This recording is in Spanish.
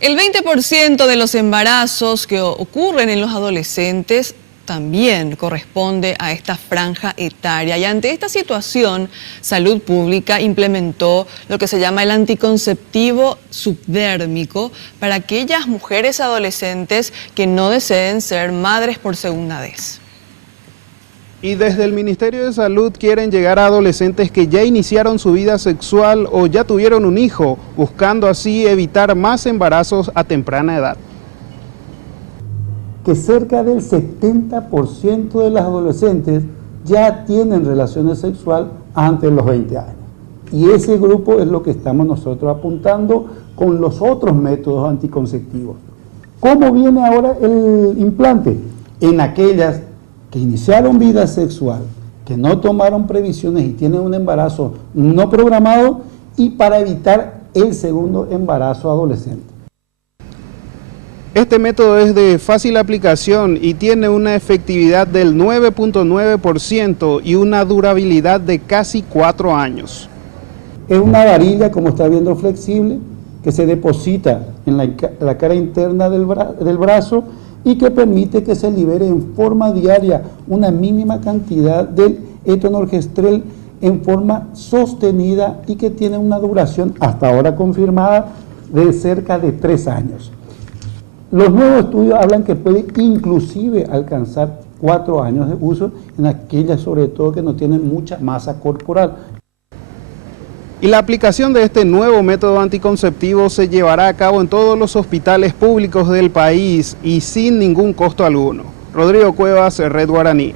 El 20% de los embarazos que ocurren en los adolescentes también corresponde a esta franja etaria. Y ante esta situación, Salud Pública implementó lo que se llama el anticonceptivo subdérmico para aquellas mujeres adolescentes que no deseen ser madres por segunda vez. Y desde el Ministerio de Salud quieren llegar a adolescentes que ya iniciaron su vida sexual o ya tuvieron un hijo, buscando así evitar más embarazos a temprana edad. Que cerca del 70% de las adolescentes ya tienen relaciones sexuales antes de los 20 años. Y ese grupo es lo que estamos nosotros apuntando con los otros métodos anticonceptivos. ¿Cómo viene ahora el implante? En aquellas que iniciaron vida sexual, que no tomaron previsiones y tienen un embarazo no programado, y para evitar el segundo embarazo adolescente. Este método es de fácil aplicación y tiene una efectividad del 9.9% y una durabilidad de casi 4 años. Es una varilla, como está viendo, flexible, que se deposita en la cara interna del brazo y que permite que se libere en forma diaria una mínima cantidad del etonorgestrel en forma sostenida y que tiene una duración hasta ahora confirmada de cerca de 3 años. Los nuevos estudios hablan que puede inclusive alcanzar 4 años de uso en aquellas sobre todo que no tienen mucha masa corporal. Y la aplicación de este nuevo método anticonceptivo se llevará a cabo en todos los hospitales públicos del país y sin ningún costo alguno. Rodrigo Cuevas, Red Guaraní.